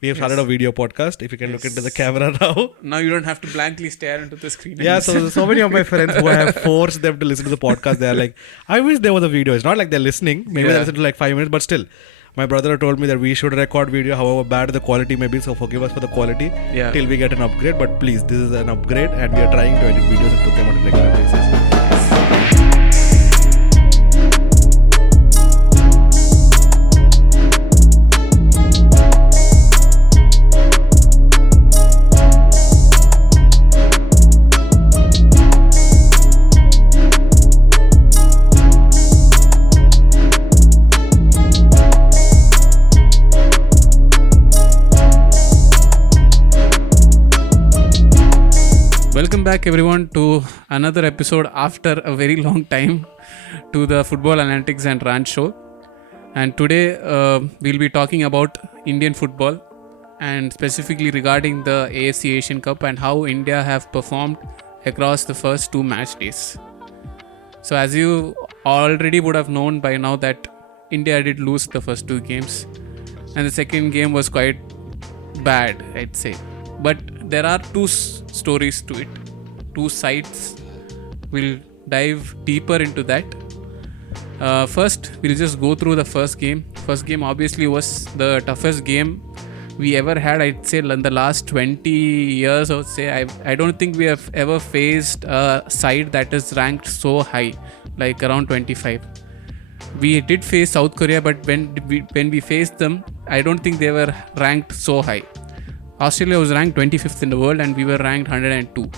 We have started a video podcast. If you can look into the camera now. Now you don't have to blankly stare into the screen. Yeah, so many of my friends who I have forced them to listen to the podcast, they are like, I wish there was a video. It's not like they're listening. Maybe they listen to like 5 minutes, but still. My brother told me that we should record video, however bad the quality may be. So forgive us for the quality till we get an upgrade. But please, this is an upgrade and we are trying to edit videos and put them on a regular basis. Welcome back everyone to another episode after a very long time to the Football Analytics and Rant Show. And today we'll be talking about Indian football and specifically regarding the AFC Asian Cup and how India have performed across the first 2 match days. So as you already would have known by now that India did lose the first 2 games and the second game was quite bad, I'd say. But there are 2 stories to it, 2 sides. We'll dive deeper into that. First, we'll just go through the first game. First game obviously was the toughest game we ever had, I'd say, in the last 20 years. I would say I don't think we have ever faced a side that is ranked so high, like around 25. We did face South Korea, but when we faced them, I don't think they were ranked so high. Australia was ranked 25th in the world and we were ranked 102.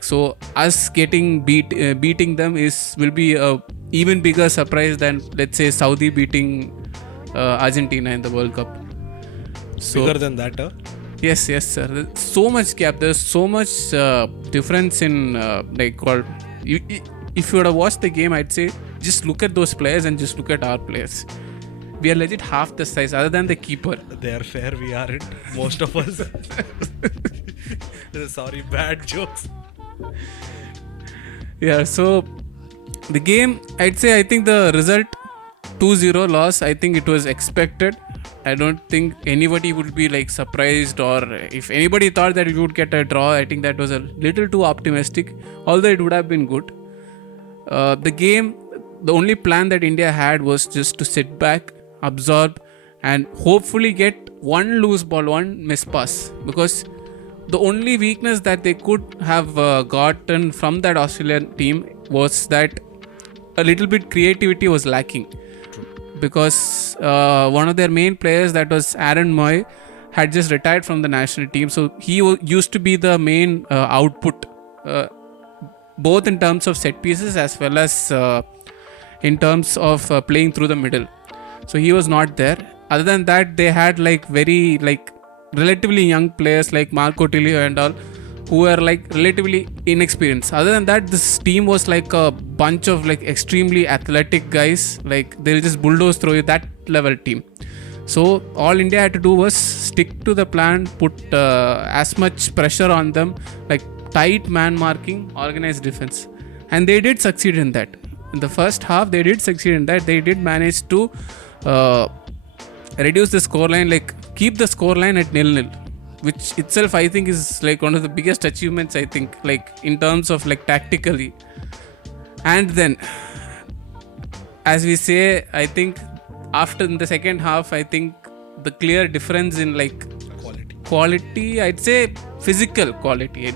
So us getting beating them will be a even bigger surprise than, let's say, Saudi beating Argentina in the World Cup. So, bigger than that, huh? Yes, sir. There's so much gap. There's so much difference in if you would have watched the game, I'd say just look at those players and just look at our players. We are legit half the size other than the keeper. They are fair, we aren't. Most of us. Sorry, bad jokes. Yeah, so the game, I think the result 2-0 loss, I think it was expected. I don't think anybody would be surprised, or if anybody thought that we would get a draw, I think that was a little too optimistic, although it would have been good. The game, the only plan that India had was just to sit back, absorb and hopefully get one loose ball, one miss pass, because the only weakness that they could have gotten from that Australian team was that a little bit creativity was lacking. Because one of their main players, that was Aaron Moy, had just retired from the national team, so he used to be the main output both in terms of set pieces as well as in terms of playing through the middle. So he was not there. Other than that, they had very relatively young players like Marco Tilio and all, who were relatively inexperienced. Other than that, this team was a bunch of extremely athletic guys. They'll just bulldoze through that level team. So all India had to do was stick to the plan, put as much pressure on them, tight man marking, organized defense, and they did succeed in that. In the first half, they did succeed in that. They did manage to reduce the scoreline, keep the scoreline at 0-0, which itself I think is one of the biggest achievements, I think, in terms of tactically. And then, as we say, I think after in the second half, I think the clear difference in quality, I'd say physical quality,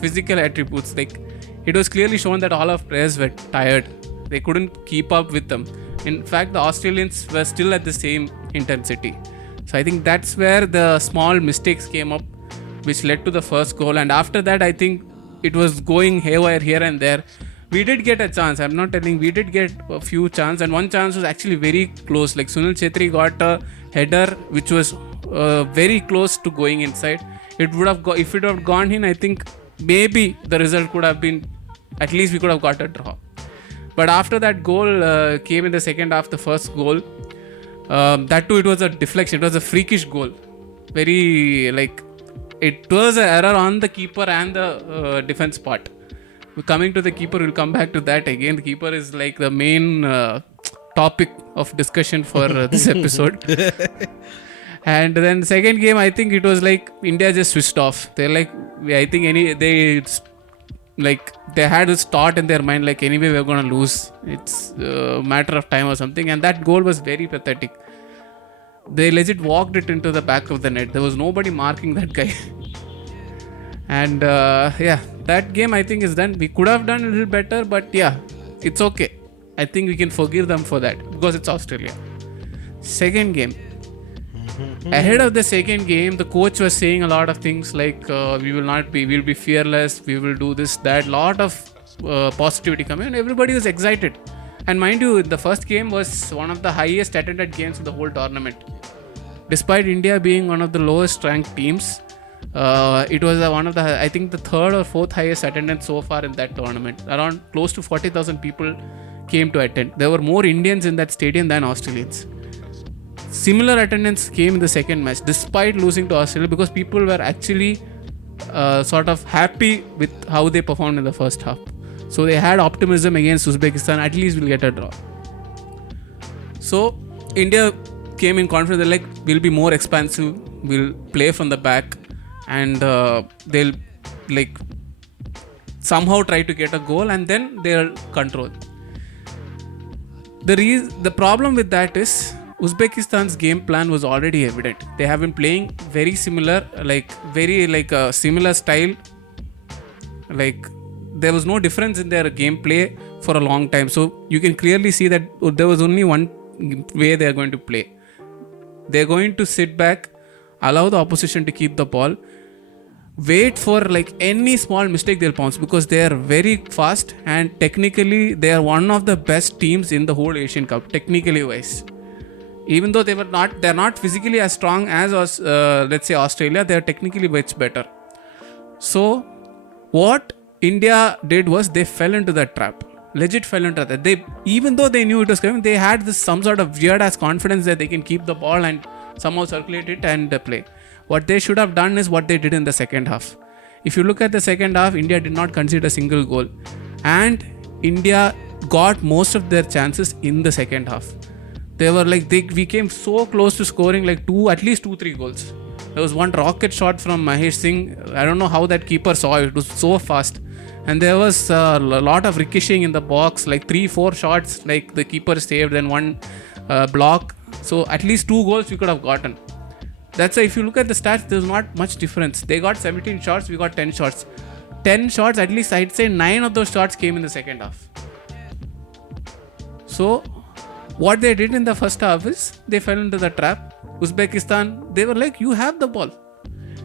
physical attributes, it was clearly shown that all of players were tired. They couldn't keep up with them. In fact, the Australians were still at the same intensity. So I think that's where the small mistakes came up, which led to the first goal. And after that, I think it was going haywire here and there. We did get a chance. I'm not telling. We did get a few chances, and one chance was actually very close. Sunil Chhetri got a header which was very close to going inside. It would have if it would have gone in, I think maybe the result could have been, at least we could have got a draw. But after that goal came in the second half, the first goal, that too, it was a deflection. It was a freakish goal. Very it was an error on the keeper and the defense part. Coming to the keeper, we'll come back to that again. The keeper is the main topic of discussion for this episode. And then second game, I think it was like India just switched off. They're like, I think they had this thought in their mind like anyway we're gonna lose. It's a matter of time or something. And that goal was very pathetic. They legit walked it into the back of the net. There was nobody marking that guy. And that game I think is done. We could have done a little better, but yeah, it's okay. I think we can forgive them for that because it's Australia. Second game. Ahead of the second game, the coach was saying a lot of things like we'll be fearless, we will do this, that, lot of positivity coming, and everybody was excited. And mind you, the first game was one of the highest attended games of the whole tournament. Despite India being one of the lowest ranked teams, it was one of the, I think the third or fourth highest attendance so far in that tournament. Around close to 40,000 people came to attend. There were more Indians in that stadium than Australians. Similar attendance came in the second match despite losing to Australia, because people were actually sort of happy with how they performed in the first half. So they had optimism against Uzbekistan, at least we'll get a draw. So India came in confident, they're like, we'll be more expansive, we'll play from the back, and they'll like somehow try to get a goal, and then they'll control. The problem with that is Uzbekistan's game plan was already evident. They have been playing very similar, similar style. Like there was no difference in their gameplay for a long time. So you can clearly see that there was only one way they are going to play. They're going to sit back, allow the opposition to keep the ball, wait for like any small mistake they'll pounce, because they are very fast and technically they are one of the best teams in the whole Asian Cup, technically wise. Even though they're not physically as strong as let's say Australia, they are technically much better. So what India did was they fell into that trap. Legit fell into that. Even though they knew it was coming, they had some sort of weird ass confidence that they can keep the ball and somehow circulate it and play. What they should have done is what they did in the second half. If you look at the second half, India did not concede a single goal, and India got most of their chances in the second half. They were like, we came so close to scoring like at least 2-3 goals. There was one rocket shot from Mahesh Singh. I don't know how that keeper saw it. It was so fast. And there was a lot of ricocheting in the box, like 3-4 shots, like the keeper saved, and one block. So at least 2 goals we could have gotten. That's why if you look at the stats, there's not much difference. They got 17 shots, we got 10 shots. 10 shots, at least I'd say 9 of those shots came in the second half. So what they did in the first half is they fell into the trap. Uzbekistan, they were like, you have the ball.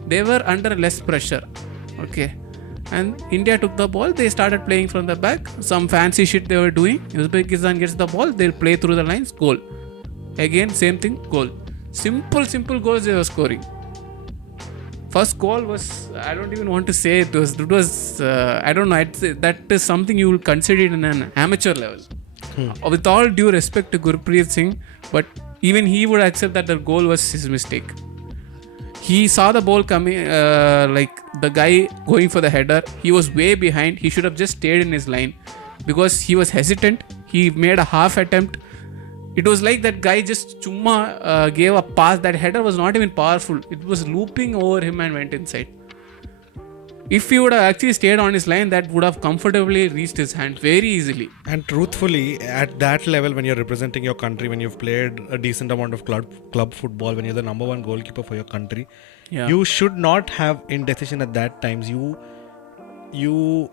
They were under less pressure. Okay. And India took the ball. They started playing from the back. Some fancy shit they were doing. Uzbekistan gets the ball. They'll play through the lines. Goal. Again, same thing. Goal. Simple goals they were scoring. First goal was, I don't even want to say it was I don't know. I'd say that is something you will consider in an amateur level. With all due respect to Gurpreet Singh, but even he would accept that the goal was his mistake. He saw the ball coming, like the guy going for the header. He was way behind. He should have just stayed in his line because he was hesitant. He made a half attempt. It was like that guy just chumma gave a pass. That header was not even powerful. It was looping over him and went inside. If he would have actually stayed on his line, that would have comfortably reached his hand very easily. And truthfully, at that level, when you're representing your country, when you've played a decent amount of club football, when you're the number one goalkeeper for your country, you should not have indecision at that times. You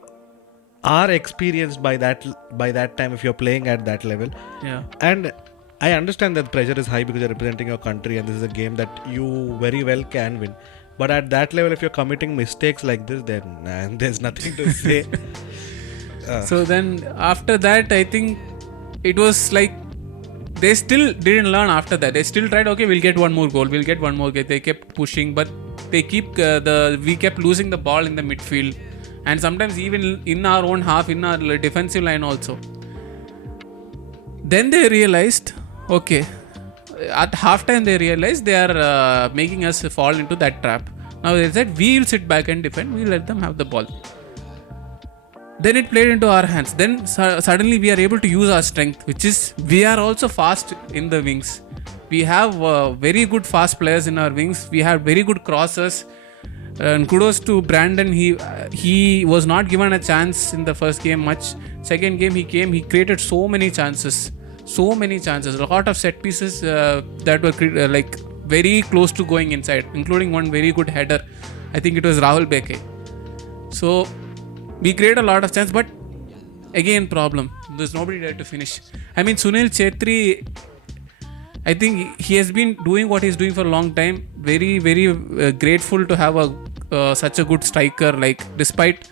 are experienced by that time if you're playing at that level. Yeah. And I understand that pressure is high because you're representing your country and this is a game that you very well can win. But at that level, if you're committing mistakes like this, then there's nothing to say. So then after that, I think it was like they still didn't learn after that. They still tried, okay, we'll get one more goal. They kept pushing, but we kept losing the ball in the midfield. And sometimes even in our own half, in our defensive line also. Then they realized, okay, at halftime they realized they are making us fall into that trap. Now they said, we will sit back and defend, we'll let them have the ball. Then it played into our hands. Then suddenly we are able to use our strength, which is we are also fast in the wings. We have very good fast players in our wings. We have very good crossers. And kudos to Brandon. He was not given a chance in the first game much. Second game he came. He created so many chances. A lot of set pieces that were like very close to going inside, including one very good header. I think it was Rahul Beke. So we create a lot of chance, but again problem. There's nobody there to finish. I mean, Sunil Chhetri, I think he has been doing what he's doing for a long time. Very, very grateful to have such a good striker. Like, despite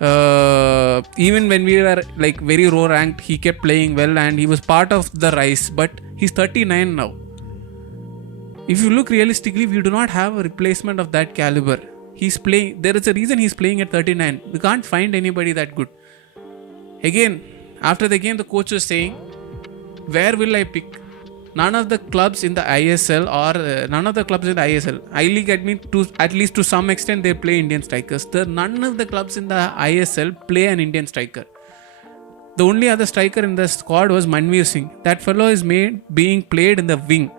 even when we were like very low ranked, he kept playing well and he was part of the rise. But he's 39 now. If you look realistically, we do not have a replacement of that caliber. He's playing. There is a reason he's playing at 39. We can't find anybody that good. Again, after the game, the coach was saying, "Where will I pick?" None of the clubs in the ISL I-League at least to some extent they play Indian strikers. None of the clubs in the ISL play an Indian striker. The only other striker in the squad was Manveer Singh. That fellow is being played in the wing.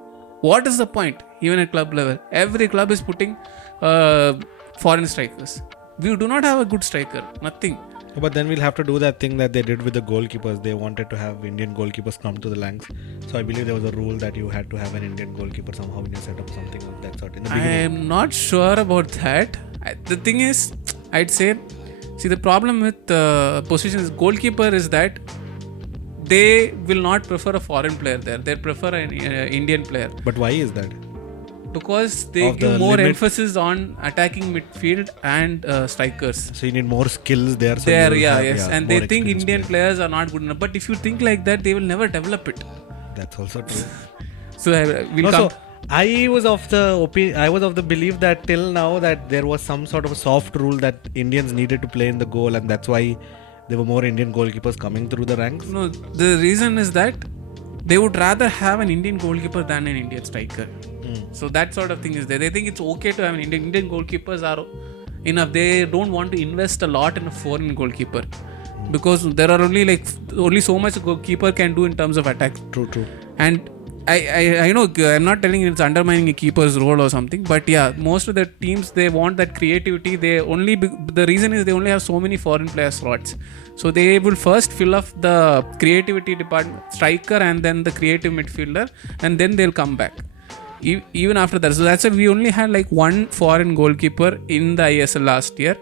What is the point? Even at club level, every club is putting foreign strikers. We do not have a good striker. Nothing. But then we'll have to do that thing that they did with the goalkeepers. They wanted to have Indian goalkeepers come to the ranks. So I believe there was a rule that you had to have an Indian goalkeeper somehow in your setup, something of that sort in the beginning. I am not sure about that. The thing is, I'd say, the problem with positions goalkeeper is that they will not prefer a foreign player there. They prefer an Indian player. But why is that? Because they give more emphasis on attacking midfield and strikers. So you need more skills there. So yes. And they think Indian players are not good enough. But if you think like that, they will never develop it. That's also true. I was of the belief that till now that there was some sort of a soft rule that Indians needed to play in the goal, and that's why there were more Indian goalkeepers coming through the ranks. No, the reason is that they would rather have an Indian goalkeeper than an Indian striker. So that sort of thing is there. They think it's okay to have an Indian goalkeepers are enough. They don't want to invest a lot in a foreign goalkeeper because there are only so much a goalkeeper can do in terms of attack. True. And I know I'm not telling you it's undermining a keeper's role or something, but yeah, most of the teams they want that creativity. The reason is they only have so many foreign player slots. So they will first fill up the creativity department, striker, and then the creative midfielder, and then they'll come back. Even after that. So that's why we only had like one foreign goalkeeper in the ISL last year.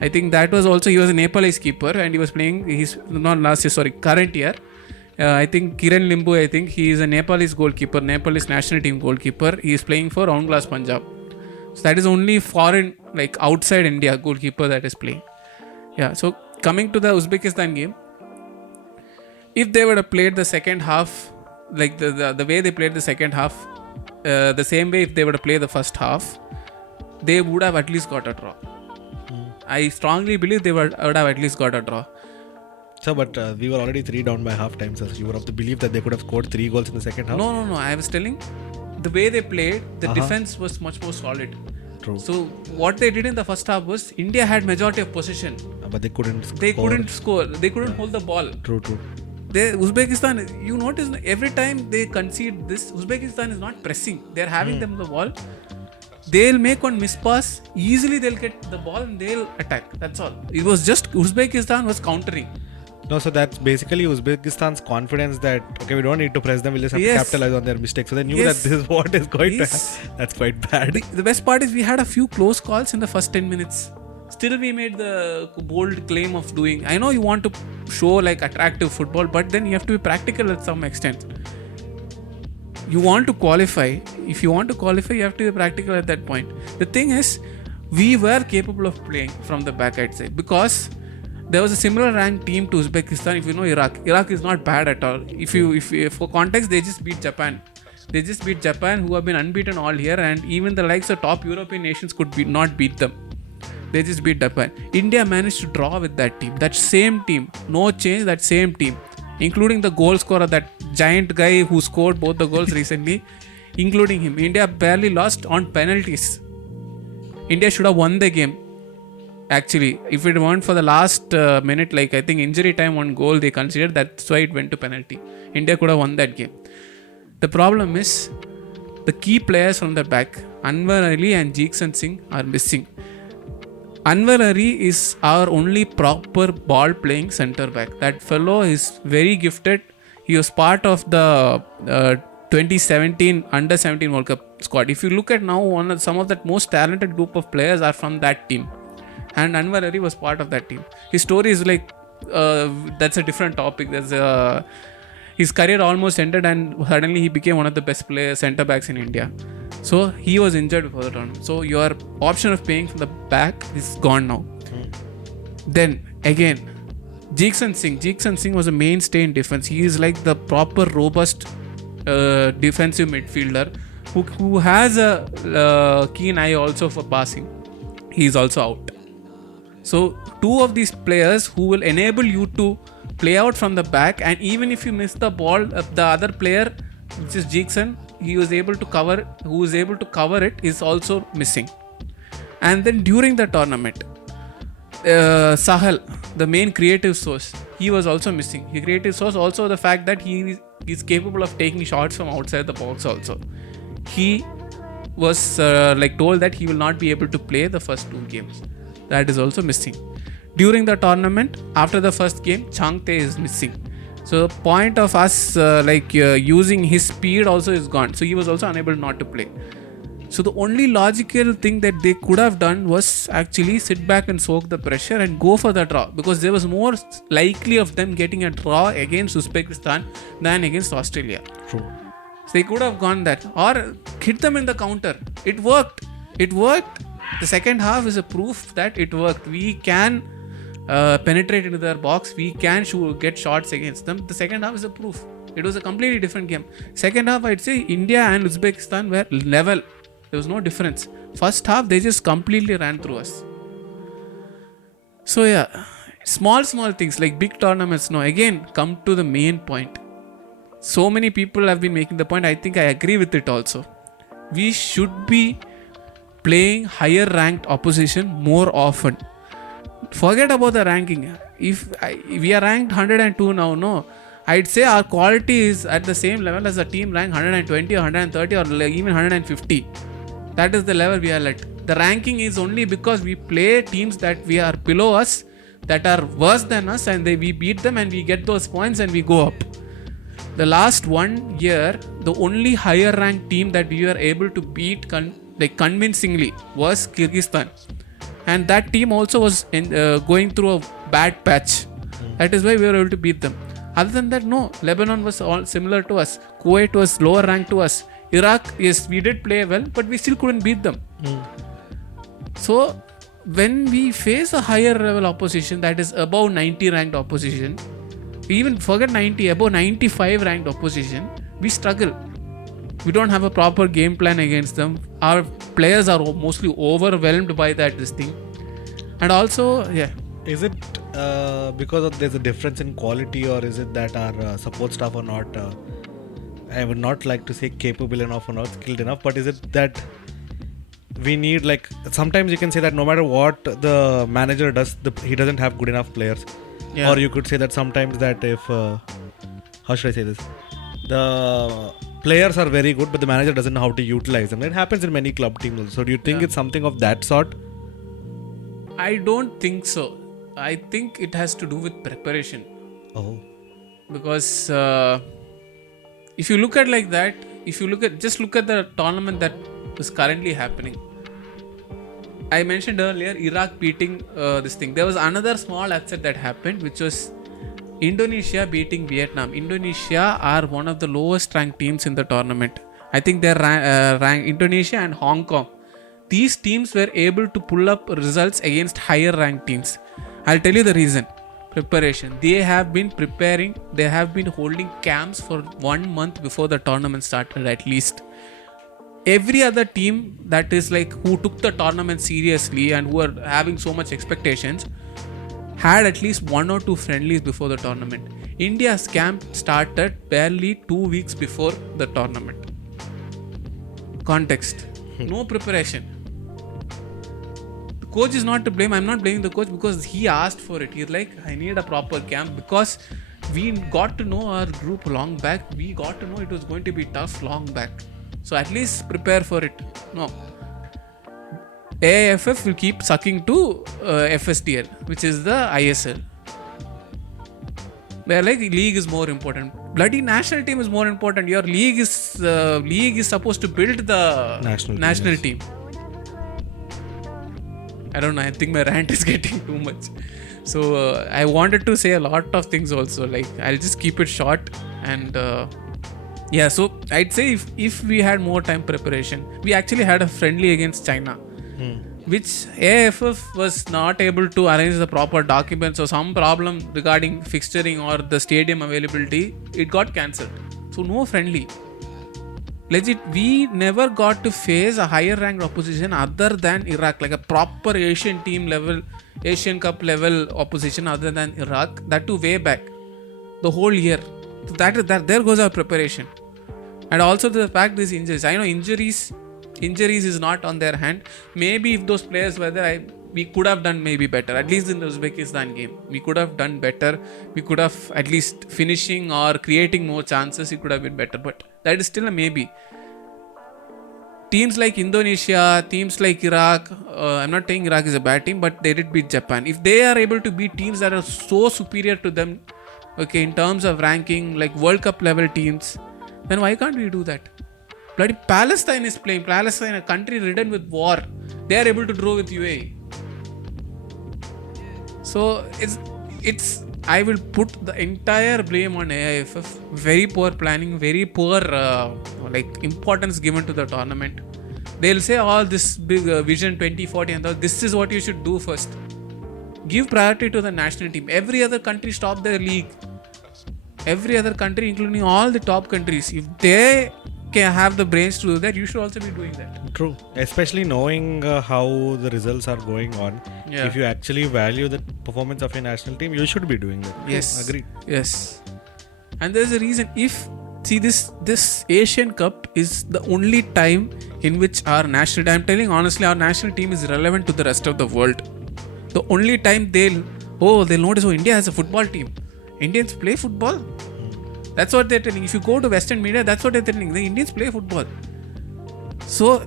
I think that was also, he was a Nepalese keeper and he was playing, current year. I think Kiran Limbu, he is a Nepalese goalkeeper, Nepalese national team goalkeeper. He is playing for Round Glass Punjab. So that is only foreign, like outside India goalkeeper that is playing. Yeah, so coming to the Uzbekistan game, if they would have played the second half, like the way they played the second half, the same way if they were to play the first half, they would have at least got a draw. I strongly believe they would have at least got a draw. So, but we were already 3 down by half time, so you were of the belief that they could have scored 3 goals in the second half? No. I was telling, the way they played, the defense was much more solid. True. So, what they did in the first half was, India had majority of possession. But they couldn't score. They couldn't hold the ball. True. Uzbekistan, you notice every time they concede this, Uzbekistan is not pressing. They're having them the ball. They'll make one miss pass. Easily they'll get the ball and they'll attack. That's all. It was just Uzbekistan was countering. No, so that's basically Uzbekistan's confidence that, okay, we don't need to press them, we'll just have to capitalize on their mistakes. So they knew that this is what is going to happen. That's quite bad. The best part is we had a few close calls in the first 10 minutes. Still we made the bold claim of doing, I know you want to show like attractive football, but then you have to be practical at some extent. You want to qualify. If you want to qualify, you have to be practical at that point. The thing is, we were capable of playing from the back, I'd say, because there was a similar ranked team to Uzbekistan. If you know Iraq is not bad at all. If for context, they just beat Japan. Who have been unbeaten all year, and even the likes of top European nations could not beat them. They just beat Japan. India managed to draw with that team. That same team. No change, that same team. Including the goal scorer, that giant guy who scored both the goals recently. Including him. India barely lost on penalties. India should have won the game. Actually, if it weren't for the last minute, like I think injury time, 1 goal they considered, that's why it went to penalty. India could have won that game. The problem is, the key players from the back, Anwar Ali and Jeeksan Singh, are missing. Anwar Ali is our only proper ball playing centre back. That fellow is very gifted. He was part of the 2017 under 17 World Cup squad. If you look at now, some of that most talented group of players are from that team, and Anwar Ali was part of that team. His story is like that's a different topic. His career almost ended, and suddenly he became one of the best centre backs in India. So he was injured before the tournament. So your option of playing from the back is gone now. Then again, Jeeksan Singh was a mainstay in defense. He is like the proper robust defensive midfielder who has a keen eye also for passing. He is also out. So two of these players who will enable you to play out from the back, and even if you miss the ball, the other player, which is Jeeksan, who is able to cover it, is also missing. And then during the tournament, Sahal, the main creative source, he was also missing. His creative source, also the fact that he is capable of taking shots from outside the box also. He was told that he will not be able to play the first 2 games. That is also missing. During the tournament, after the first game, Changte is missing. So the point of us using his speed also is gone. So he was also unable not to play. So the only logical thing that they could have done was actually sit back and soak the pressure and go for the draw, because there was more likely of them getting a draw against Uzbekistan than against Australia. True. So they could have gone that or hit them in the counter. It worked. The second half is a proof that it worked. We can penetrate into their box. We can get shots against them. The second half is a proof. It was a completely different game. Second half, I'd say India and Uzbekistan were level. There was no difference. First half, they just completely ran through us. So yeah, small things like big tournaments. No, again, come to the main point. So many people have been making the point. I think I agree with it also. We should be playing higher ranked opposition more often. Forget about the ranking. If we are ranked 102 now, no, I'd say our quality is at the same level as a team ranked 120 or 130 or even 150. That is the level we are at. The ranking is only because we play teams that we are below us, that are worse than us, and we beat them and we get those points and we go up. The last 1 year, the only higher ranked team that we were able to beat convincingly was Kyrgyzstan. And that team also was going through a bad patch. That is why we were able to beat them. Other than that, no. Lebanon was all similar to us. Kuwait was lower ranked to us. Iraq, yes, we did play well, but we still couldn't beat them. So, when we face a higher level opposition that is above 90 ranked opposition, even forget 90, above 95 ranked opposition, we struggle. We don't have a proper game plan against them. Our players are mostly overwhelmed by this thing. And also, yeah. Is it because there's a difference in quality, or is it that our support staff are not, I would not like to say capable enough or not skilled enough, but is it that we need, sometimes you can say that no matter what the manager does, he doesn't have good enough players. Yeah. Or you could say that sometimes that if, how should I say this? The players are very good, but the manager doesn't know how to utilize them. It happens in many club teams also. So do you think it's something of that sort? I don't think so. I think it has to do with preparation. Oh. Because if you look at like that, just look at the tournament that is currently happening. I mentioned earlier Iraq beating this thing. There was another small upset that happened, which was Indonesia beating Vietnam. Indonesia are one of the lowest ranked teams in the tournament. I think they're ranked Indonesia and Hong Kong. These teams were able to pull up results against higher ranked teams. I'll tell you the reason. Preparation. They have been preparing. They have been holding camps for 1 month before the tournament started at least. Every other team that is who took the tournament seriously and who are having so much expectations had at least 1 or 2 friendlies before the tournament. India's camp started barely 2 weeks before the tournament. Context. No preparation. The coach is not to blame. I'm not blaming the coach because he asked for it. He's like, I need a proper camp because we got to know our group long back. We got to know it was going to be tough long back. So at least prepare for it. No. AFF will keep sucking to FSTL, which is the ISL. They're like, league is more important. Bloody national team is more important. Your league is supposed to build the national team. I don't know. I think my rant is getting too much. So I wanted to say a lot of things also. Like, I'll just keep it short. And yeah, so I'd say if we had more time preparation, we actually had a friendly against China, which AFF was not able to arrange the proper documents or some problem regarding fixturing or the stadium availability. It got cancelled. So no friendly. Legit, we never got to face a higher ranked opposition other than Iraq, like a proper Asian team level, Asian Cup level opposition other than Iraq. That too way back, the whole year. So that there goes our preparation. And also the fact these injuries. I know injuries is not on their hand. Maybe if those players were there, we could have done maybe better. At least in the Uzbekistan game, we could have done better. We could have at least finishing or creating more chances. It could have been better. But that is still a maybe. Teams like Indonesia, teams like Iraq, I'm not saying Iraq is a bad team, but they did beat Japan. If they are able to beat teams that are so superior to them, okay, in terms of ranking, like World Cup level teams, then why can't we do that? Bloody Palestine is playing. Palestine, a country ridden with war. They are able to draw with UAE. So it's. I will put the entire blame on AIFF. Very poor planning, very poor importance given to the tournament. They'll say all this big vision 2040 and all. This is what you should do first. Give priority to the national team. Every other country stop their league. Every other country, including all the top countries, if they can have the brains to do that, you should also be doing that. True. Especially knowing how the results are going on. Yeah. If you actually value the performance of your national team, you should be doing that. Yes. Agreed. Yes. And there's a reason. This Asian Cup is the only time in which our national team, I'm telling honestly, our national team is relevant to the rest of the world. The only time they'll notice, India has a football team. Indians play football. That's what they're telling. If you go to Western media, that's what they're telling. The Indians play football. So,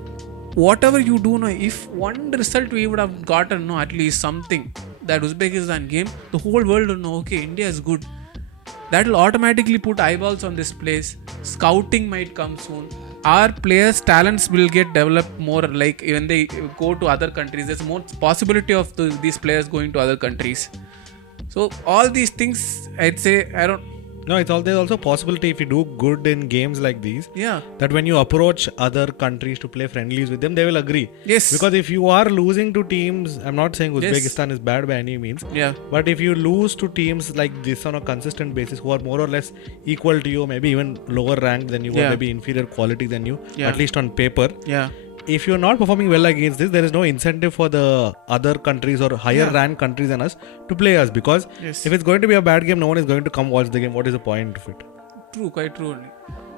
whatever you do now, if one result we would have gotten, at least something, that Uzbekistan game, the whole world will know, okay, India is good. That will automatically put eyeballs on this place. Scouting might come soon. Our players' talents will get developed more, like when they go to other countries. There's more possibility of these players going to other countries. So all these things, I'd say, there's also possibility if you do good in games like these. Yeah. That when you approach other countries to play friendlies with them, they will agree. Yes. Because if you are losing to teams, I'm not saying Uzbekistan is bad by any means. Yeah. But if you lose to teams like this on a consistent basis who are more or less equal to you, maybe even lower ranked than you, or maybe inferior quality than you, at least on paper. Yeah. If you're not performing well against this, there is no incentive for the other countries or higher ranked countries than us to play us, because if it's going to be a bad game, no one is going to come watch the game. What is the point of it? True, quite true only.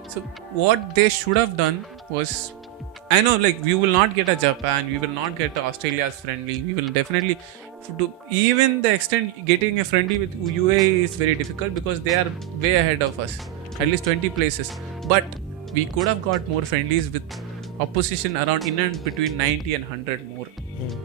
So what they should have done was, I know, like, we will not get a Japan, we will not get Australia's friendly, we will definitely do, even the extent getting a friendly with UAE is very difficult because they are way ahead of us, at least 20 places. But we could have got more friendlies with opposition around in and between 90 and 100 more,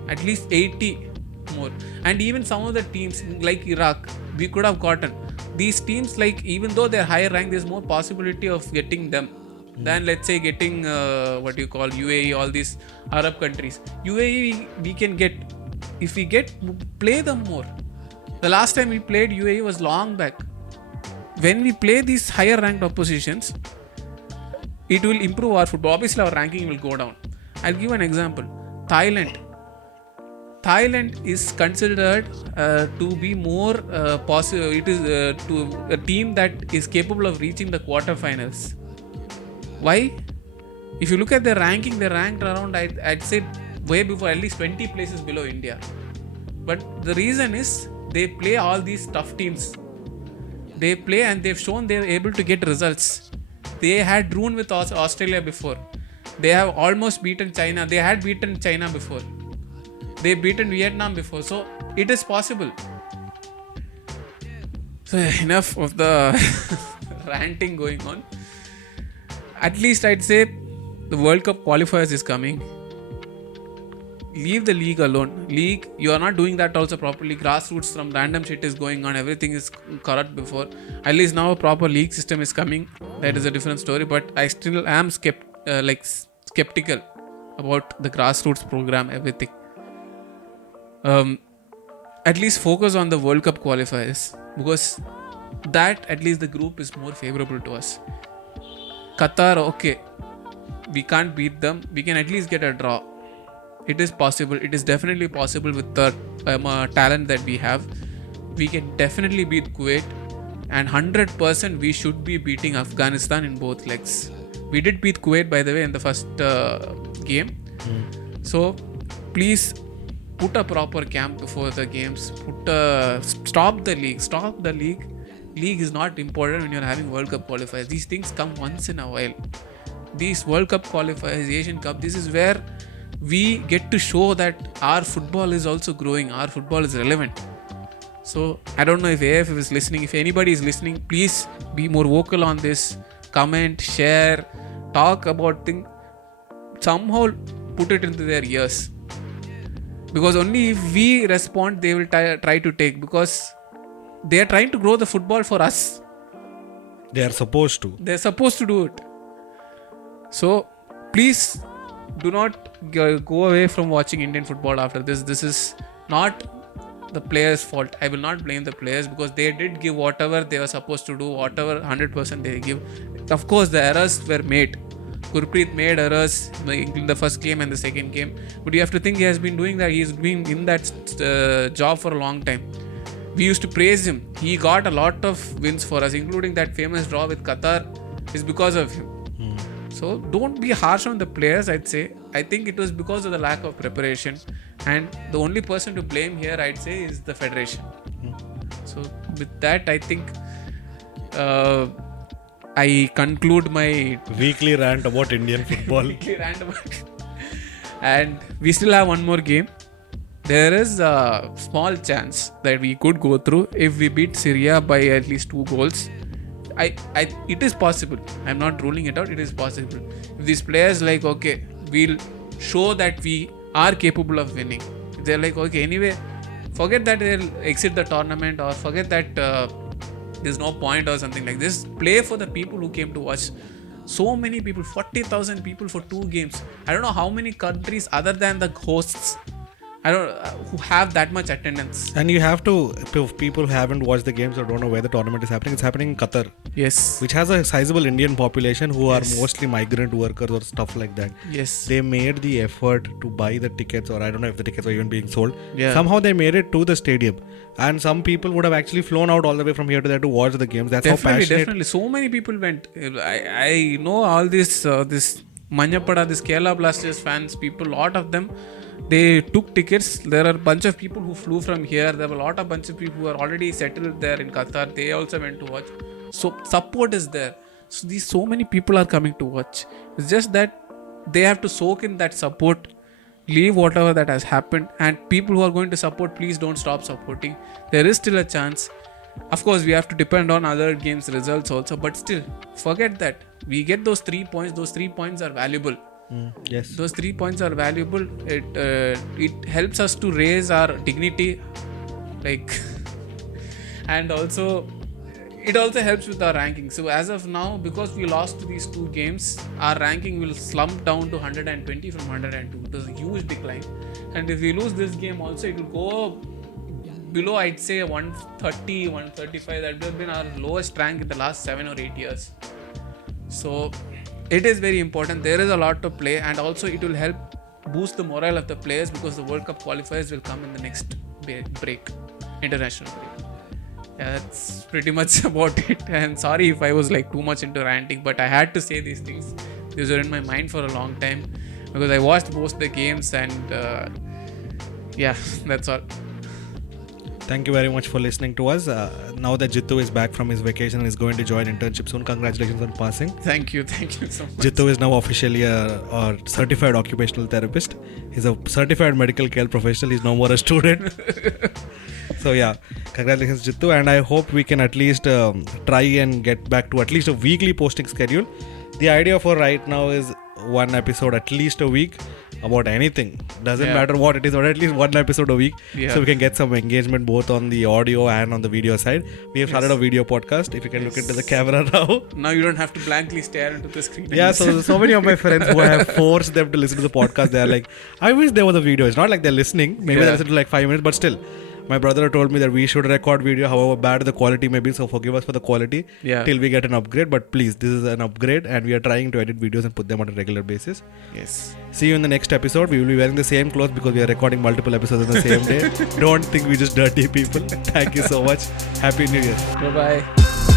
at least 80 more. And even some of the teams like Iraq, we could have gotten these teams. Like, even though they're higher ranked, there's more possibility of getting them than, let's say, getting UAE, all these Arab countries. UAE we can get if we play them more. The last time we played UAE was long back. When we play these higher ranked oppositions, it will improve our football. Obviously, our ranking will go down. I'll give an example. Thailand is considered to be more possible. It is to a team that is capable of reaching the quarterfinals. Why? If you look at their ranking, they're ranked around, I'd say, way before, at least 20 places below India. But the reason is they play all these tough teams. They play and they've shown they're able to get results. They had drawn with Australia before. They have almost beaten China. They had beaten China before. They've beaten Vietnam before. So it is possible. So enough of the ranting going on. At least I'd say the World Cup qualifiers is coming. Leave the league alone. League, you are not doing that also properly. Grassroots, some random shit is going on. Everything is corrupt before. At least now a proper league system is coming. That is a different story. But I still am skeptical about the grassroots program, everything. At least focus on the World Cup qualifiers, because that at least the group is more favorable to us. Qatar, okay, we can't beat them. We can at least get a draw. It is possible. It is definitely possible with the talent that we have. We can definitely beat Kuwait, and 100% we should be beating Afghanistan in both legs. We did beat Kuwait, by the way, in the first game. So please put a proper camp before the games. Stop the league. League is not important when you're having World Cup qualifiers. These things come once in a while. These World Cup qualifiers, Asian Cup, this is where we get to show that our football is also growing, our football is relevant. So I don't know if AFF is listening. If anybody is listening, please be more vocal on this. Comment, share, talk about things. Somehow put it into their ears. Because only if we respond, they will try to take. Because they are trying to grow the football for us. They are supposed to. They're supposed to do it. So please do not go away from watching Indian football after this. This is not the players' fault. I will not blame the players, because they did give whatever they were supposed to do, whatever 100% they give. Of course, the errors were made. Gurpreet made errors in the first game and the second game. But you have to think he has been doing that. He's been in that job for a long time. We used to praise him. He got a lot of wins for us, including that famous draw with Qatar is because of him. So don't be harsh on the players, I'd say. I think it was because of the lack of preparation. And the only person to blame here, I'd say, is the federation. So with that, I think I conclude my weekly rant about Indian football. And we still have one more game. There is a small chance that we could go through if we beat Syria by at least 2 goals. It is possible. I'm not ruling it out. It is possible. If these players okay, we'll show that we are capable of winning. They're like, okay, anyway, forget that they'll exit the tournament, or forget that there's no point or something like this. Play for the people who came to watch. So many people, 40,000 people for 2 games. I don't know how many countries other than the hosts who have that much attendance. And you have to, if people who haven't watched the games or don't know where the tournament is happening, it's happening in Qatar. Yes. Which has a sizable Indian population who are mostly migrant workers or stuff like that. Yes. They made the effort to buy the tickets, or I don't know if the tickets are even being sold. Yeah. Somehow they made it to the stadium. And some people would have actually flown out all the way from here to there to watch the games. That's how passionate. Definitely. So many people went. I know all this Manyapada, this Kerala Blasters fans, people, lot of them, they took tickets. There are a bunch of people who flew from here. There were a bunch of people who are already settled there in Qatar. They also went to watch. So support is there. So many people are coming to watch. It's just that they have to soak in that support, leave whatever that has happened, and people who are going to support, please don't stop supporting. There is still a chance. Of course, we have to depend on other games' results also, but still, forget that. We get those 3 points. Those 3 points are valuable. Yes. Those 3 points are valuable. It helps us to raise our dignity, and also it also helps with our ranking. So as of now, because we lost these 2 games, our ranking will slump down to 120 from 102. It was a huge decline. And if we lose this game also, it will go below, I'd say 130, 135. That would have been our lowest rank in the last 7 or 8 years. So it is very important. There is a lot to play, and also it will help boost the morale of the players, because the World Cup qualifiers will come in the next international break. Yeah, that's pretty much about it. And sorry if I was too much into ranting, but I had to say these things. These were in my mind for a long time, because I watched both the games, and yeah, that's all. Thank you very much for listening to us. Now that Jittu is back from his vacation and is going to join internship soon, congratulations on passing. Thank you so much. Jittu is now officially a certified occupational therapist. He's a certified medical care professional. He's no more a student. So yeah, congratulations Jittu, and I hope we can at least try and get back to at least a weekly posting schedule. The idea for right now is one episode at least a week about anything. Doesn't Yeah. matter what it is, or at least one episode a week, Yeah. so we can get some engagement both on the audio and on the video side. We have started a video podcast. If you can look into the camera now. Now you don't have to blankly stare into the screen. Yeah, so many of my friends who I have forced them to listen to the podcast, they are like, I wish there was a video. It's not like they're listening. Maybe they listen to like 5 minutes, but still. My brother told me that we should record video, however bad the quality may be. So forgive us for the quality Yeah. till we get an upgrade. But please, this is an upgrade, and we are trying to edit videos and put them on a regular basis. Yes. See you in the next episode. We will be wearing the same clothes because we are recording multiple episodes on the same day. Don't think we just dirty people. Thank you so much. Happy New Year. Bye bye.